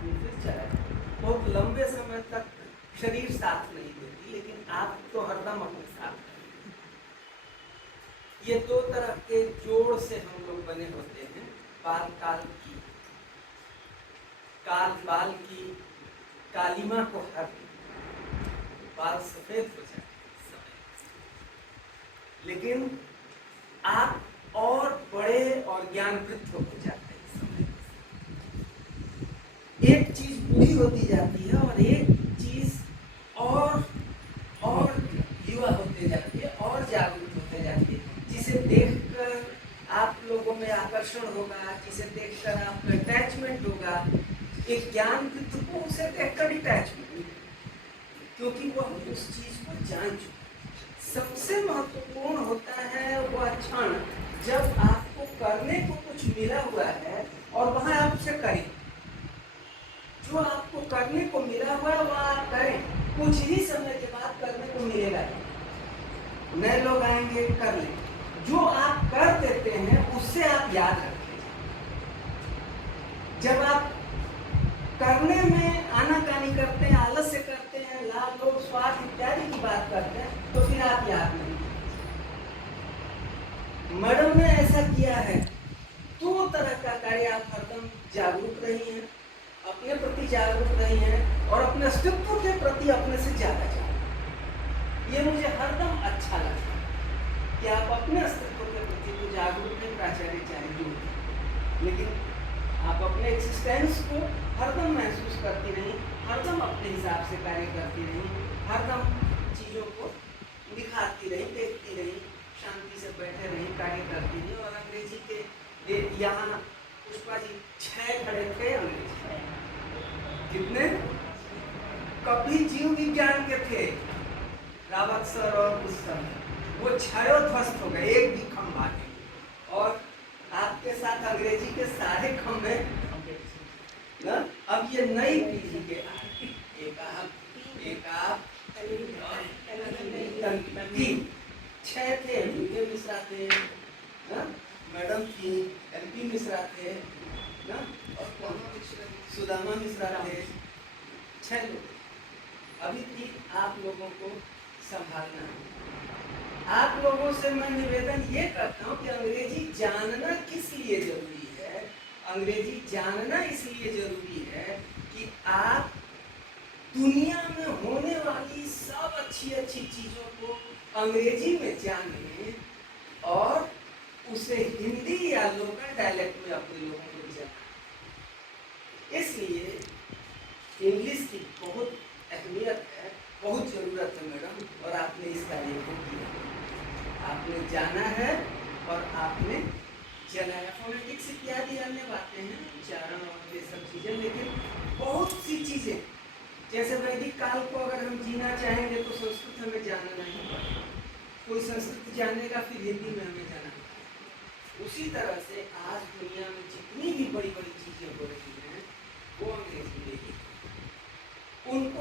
आदमी फिर चला जाए। बहुत लंबे समय तक शरीर साथ नहीं देती, लेकिन आप तो हरदम अपने साथ हैं। ये दो तरह के जोड़ से हम लोग बने होते हैं। बाल बाल की कालिमा को हर बाल सफेद हो जाए समय, लेकिन आप और बड़े और ज्ञानवृत्त हो जाते हैं समय। एक चीज बुरी होती जाती है और एक चीज और युवा होते जाती है और जागरूक होते जाती है, जिसे देखकर आप लोगों में आकर्षण होगा, जिसे देखकर आपको अटैचमेंट होगा। एक ज्ञानवृत्त को उसे देखकर अटैचमेंट, क्योंकि वह उस चीज को जान चुका। सबसे महत्वपूर्ण होता है वह क्षण जब आपको करने को कुछ मिला हुआ है और वहां आप उसे करें। जो आपको करने को मिला हुआ है वह आप करें, कुछ ही समय के बाद करने को मिलेगा, नए लोग आएंगे, कर लें। जो आप कर देते हैं उससे आप याद रखें। जब आप करने में आनाकानी करते हैं, आलस्य करते हैं, लाभ लोभ स्वार्थ इत्यादि की बात करते हैं, तो फिर आप याद नहीं। मैडम ने ऐसा किया है। दो तरह का कार्य आप हरदम जागरूक रही हैं, अपने प्रति जागरूक रही हैं और अपने अस्तित्व के प्रति अपने से ज्यादा जागरूक। ये मुझे हरदम अच्छा लगता है कि आप अपने अस्तित्व के प्रति तो जागरूक हैं प्राचार्य, लेकिन आप अपने एक्सिस्टेंस को हरदम महसूस करती रही, हरदम अपने हिसाब से कार्य करती रही, हरदम चीज़ों को दिखाती रही, देखती रही, शांति से बैठे रही, कार्य करती रही। और अंग्रेजी के यहाँ पुष्पा जी 6 खड़े थे। अंग्रेजी कितने? कभी जीव विज्ञान के थे रावत सर और पुष्पा, वो 6 ध्वस्त हो गए, एक भी खंभा नहीं। और आपके साथ अंग्रेजी के सारे खंभे ना, अब ये नई पीढ़ी के एक आप 6 थे। वीके मिश्रा थे ना, मैडम थी, एमपी मिश्रा थे ना, और सुदामा मिश्रा थे। 6 लोग। अभी भी आप लोगों को संभालना है। आप लोगों से मैं निवेदन ये करता हूँ कि अंग्रेजी जानना किस लिए जरूरी है। अंग्रेजी जानना इसलिए जरूरी है कि आप दुनिया में होने वाली सब अच्छी अच्छी चीजों को अंग्रेजी में जानें और उसे हिंदी या लोकल डायलेक्ट में अपने लोगों को जानें। इसलिए इंग्लिश की बहुत अहमियत है, बहुत जरूरत है मैडम, और आपने इस कार्य को किया, आपने जाना है और आपने जलाया। फोनेटिक्स इत्यादि अन्य बातें हैं, उच्चारण और ये सब चीजें, लेकिन बहुत सी चीजें, जैसे वैदिक काल को अगर हम जीना चाहेंगे तो संस्कृत हमें जानना ही पड़ेगा। कोई संस्कृत जानेगा फिर हिंदी में हमें जाना पड़ेगा। उसी तरह से आज दुनिया में जितनी भी बड़ी बड़ी चीजें हो रही हैं वो अंग्रेजी में ही, उनको